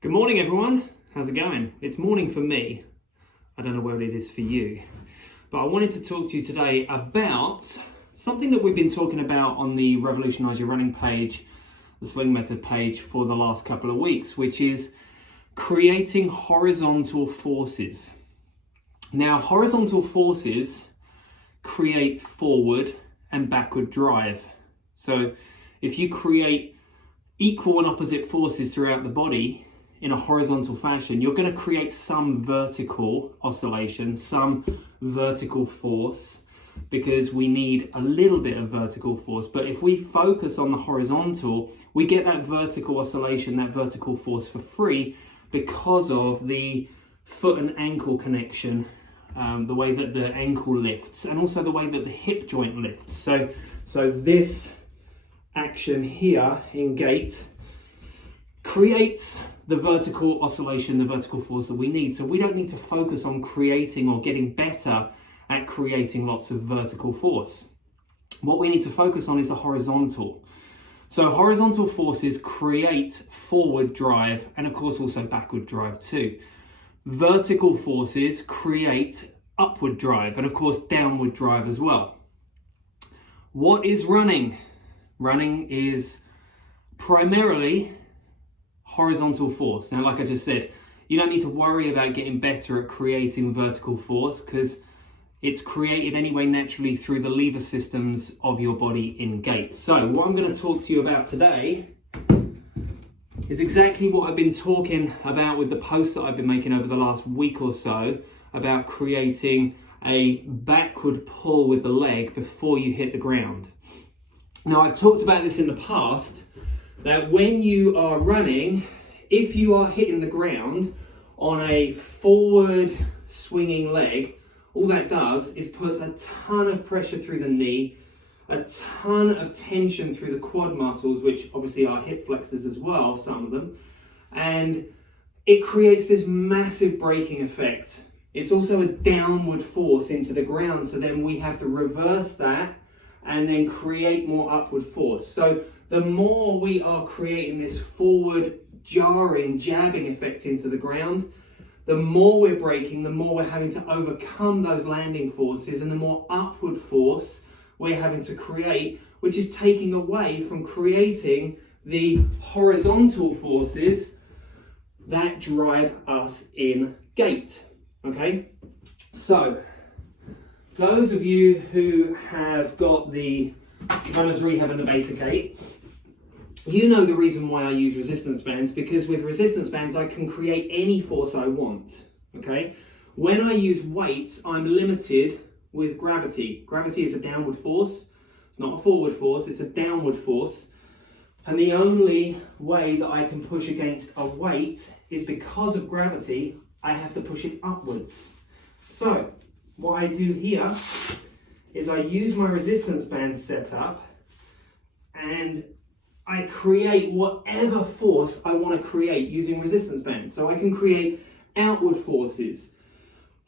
Good morning, everyone. How's it going? It's morning for me. I don't know whether it is for you, but I wanted to talk to you today about something that we've been talking about on the Revolutionize Your Running page, the Sling method page, for the last couple of weeks, which is creating horizontal forces. Now, horizontal forces create forward and backward drive. So if you create equal and opposite forces throughout the body in a horizontal fashion, you're going to create some vertical oscillation, some vertical force, because we need a little bit of vertical force. But if we focus on the horizontal, we get that vertical oscillation, that vertical force for free because of the foot and ankle connection, the way that the ankle lifts, and also the way that the hip joint lifts. So this action here in gait creates the vertical oscillation, the vertical force that we need. So we don't need to focus on creating or getting better at creating lots of vertical force. What we need to focus on is the horizontal. So horizontal forces create forward drive and of course also backward drive too. Vertical forces create upward drive and of course downward drive as well. What is running? Running is primarily horizontal force. Now, like I just said, you don't need to worry about getting better at creating vertical force because it's created anyway naturally through the lever systems of your body in gait. So what I'm going to talk to you about today is exactly what I've been talking about with the posts that I've been making over the last week or so about creating a backward pull with the leg before you hit the ground. Now, I've talked about this in the past, that when you are running, if you are hitting the ground on a forward swinging leg, all that does is puts a ton of pressure through the knee, a ton of tension through the quad muscles, which obviously are hip flexors as well, some of them, and it creates this massive braking effect. It's also a downward force into the ground, so then we have to reverse that and then create more upward force. So the more we are creating this forward jarring, jabbing effect into the ground, the more we're braking, the more we're having to overcome those landing forces, and the more upward force we're having to create, which is taking away from creating the horizontal forces that drive us in gait. Okay, so those of you who have got the Runner's Rehab and the Basic Gait, you know the reason why I use resistance bands, because with resistance bands I can create any force I want. Okay, when I use weights, I'm limited with gravity. Gravity is a downward force. It's not a forward force, it's a downward force. And the only way that I can push against a weight is because of gravity. I have to push it upwards. So what I do here is I use my resistance band setup and I create whatever force I want to create using resistance bands. So I can create outward forces.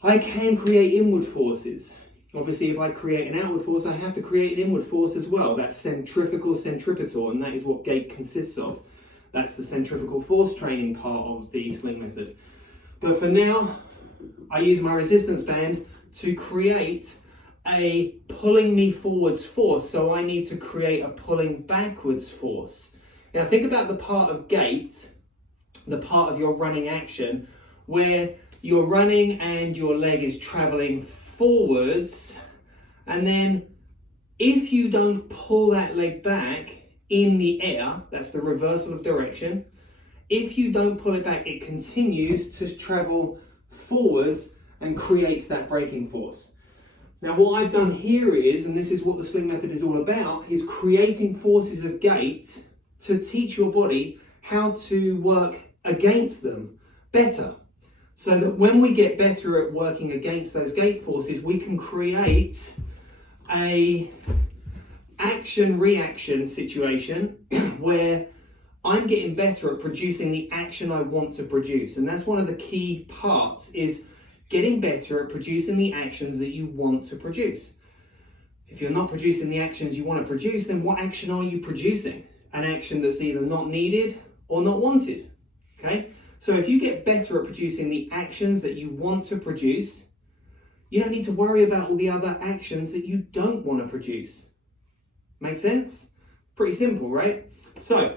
I can create inward forces. Obviously, if I create an outward force, I have to create an inward force as well. That's centrifugal centripetal, and that is what gait consists of. That's the centrifugal force training part of the Sling method. But for now, I use my resistance band to create a pulling me forwards force, so I need to create a pulling backwards force. Now think about the part of gait, the part of your running action, where you're running and your leg is traveling forwards, and then if you don't pull that leg back in the air, that's the reversal of direction, if you don't pull it back, it continues to travel forwards and creates that braking force. Now what I've done here is, and this is what the Sling method is all about, is creating forces of gait to teach your body how to work against them better. So that when we get better at working against those gait forces, we can create a action-reaction situation where I'm getting better at producing the action I want to produce. And that's one of the key parts, is getting better at producing the actions that you want to produce. If you're not producing the actions you want to produce, then what action are you producing? An action that's either not needed or not wanted. Okay, So if you get better at producing the actions that you want to produce, you don't need to worry about all the other actions that you don't want to produce. Make sense? Pretty simple, right? So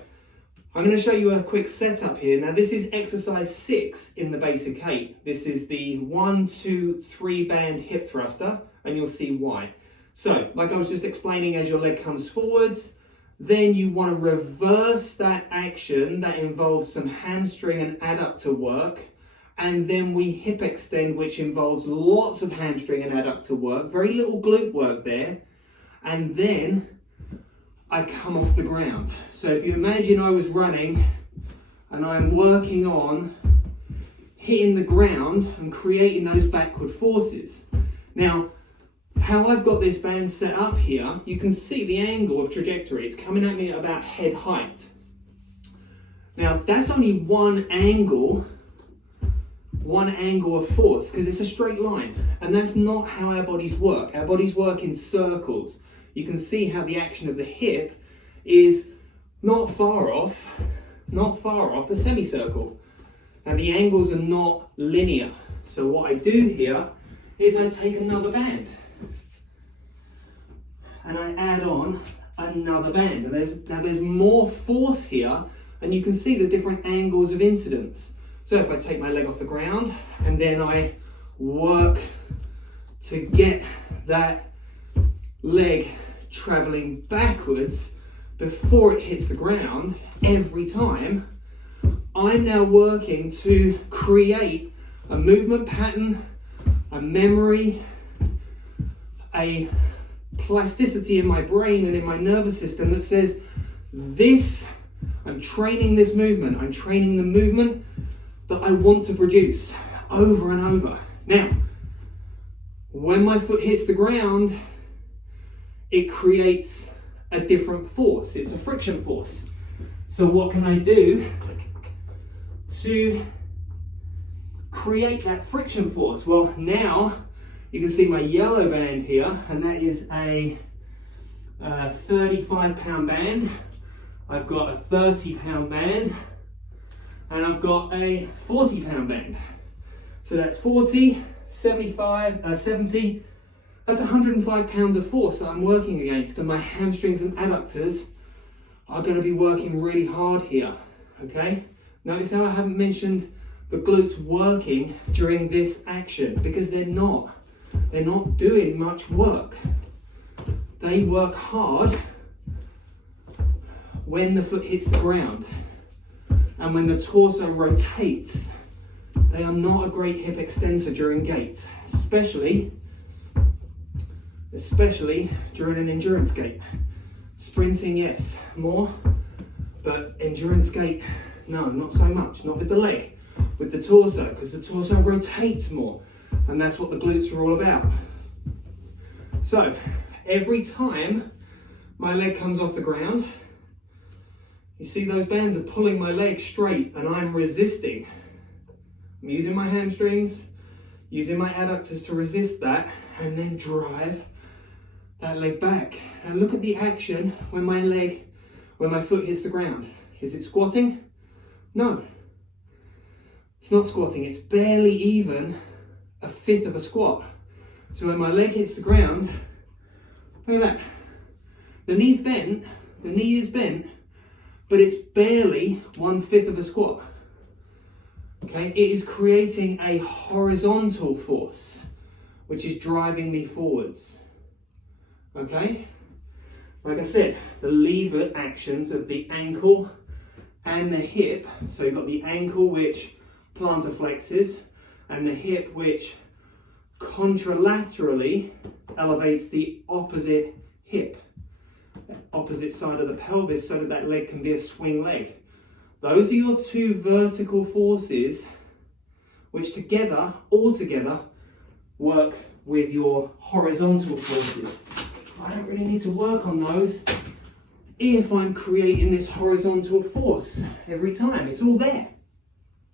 I'm going to show you a quick setup here. Now this is exercise 6 in the basic gait. This is the 1, 2, 3 band hip thruster, and you'll see why. So like I was just explaining, as your leg comes forwards, then you want to reverse that action that involves some hamstring and adductor work, and then we hip extend, which involves lots of hamstring and adductor work, very little glute work there, and then I come off the ground. So if you imagine I was running and I'm working on hitting the ground and creating those backward forces. Now, how I've got this band set up here, you can see the angle of trajectory. It's coming at me at about head height. Now, that's only one angle of force, because it's a straight line, and that's not how our bodies work. Our bodies work in circles. You can see how the action of the hip is not far off a semicircle, and the angles are not linear. So what I do here is I take another band and I add on another band, and there's more force here, and you can see the different angles of incidence. So if I take my leg off the ground and then I work to get that leg traveling backwards before it hits the ground every time, I'm now working to create a movement pattern, a memory, a plasticity in my brain and in my nervous system that says, this, I'm training this movement, I'm training the movement that I want to produce over and over. Now, when my foot hits the ground, it creates a different force. It's a friction force. So what can I do to create that friction force? Well, now you can see my yellow band here, and that is a 35-pound band. I've got a 30-pound band, and I've got a 40-pound band. So that's 40, 75, 70. That's 105 pounds of force that I'm working against, and my hamstrings and adductors are going to be working really hard here, okay? Notice how I haven't mentioned the glutes working during this action, because they're not doing much work. They work hard when the foot hits the ground and when the torso rotates. They are not a great hip extensor during gait, especially during an endurance gait. Sprinting, yes, more, but endurance gait, no, not so much. Not with the leg, with the torso, because the torso rotates more, and that's what the glutes are all about. So every time my leg comes off the ground, you see those bands are pulling my leg straight, and I'm resisting. I'm using my hamstrings, using my adductors to resist that, and then drive that leg back. And look at the action when my foot hits the ground. Is it squatting? No. It's not squatting. It's barely even a fifth of a squat. So when my leg hits the ground, look at that. The knee is bent, but it's barely 1/5 of a squat. Okay, it is creating a horizontal force, which is driving me forwards. Okay, like I said, the levered actions of the ankle and the hip. So you've got the ankle which plantar flexes, and the hip which contralaterally elevates the opposite hip, opposite side of the pelvis, so that that leg can be a swing leg. Those are your two vertical forces which all together work with your horizontal forces. I don't really need to work on those if I'm creating this horizontal force every time. It's all there.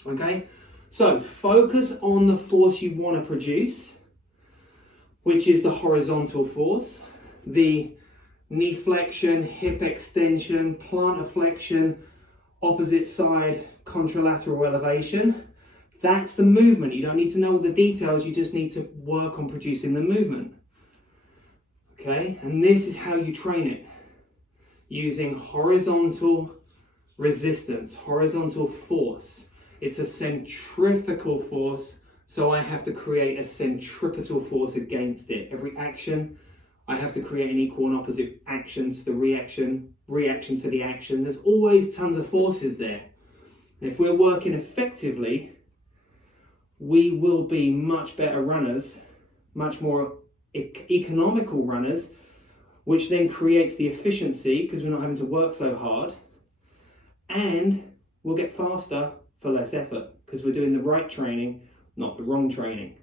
Okay, so focus on the force you want to produce, which is the horizontal force, the knee flexion, hip extension, plantar flexion, opposite side contralateral elevation. That's the movement. You don't need to know all the details, you just need to work on producing the movement. Okay, and this is how you train it. Using horizontal resistance, horizontal force. It's a centrifugal force, so I have to create a centripetal force against it. Every action, I have to create an equal and opposite action to the reaction, reaction to the action. There's always tons of forces there. And if we're working effectively, we will be much better runners, much more economical runners, which then creates the efficiency because we're not having to work so hard, and we'll get faster for less effort because we're doing the right training, not the wrong training.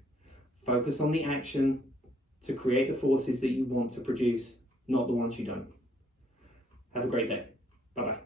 Focus on the action to create the forces that you want to produce, not the ones you don't. Have a great day. Bye-bye.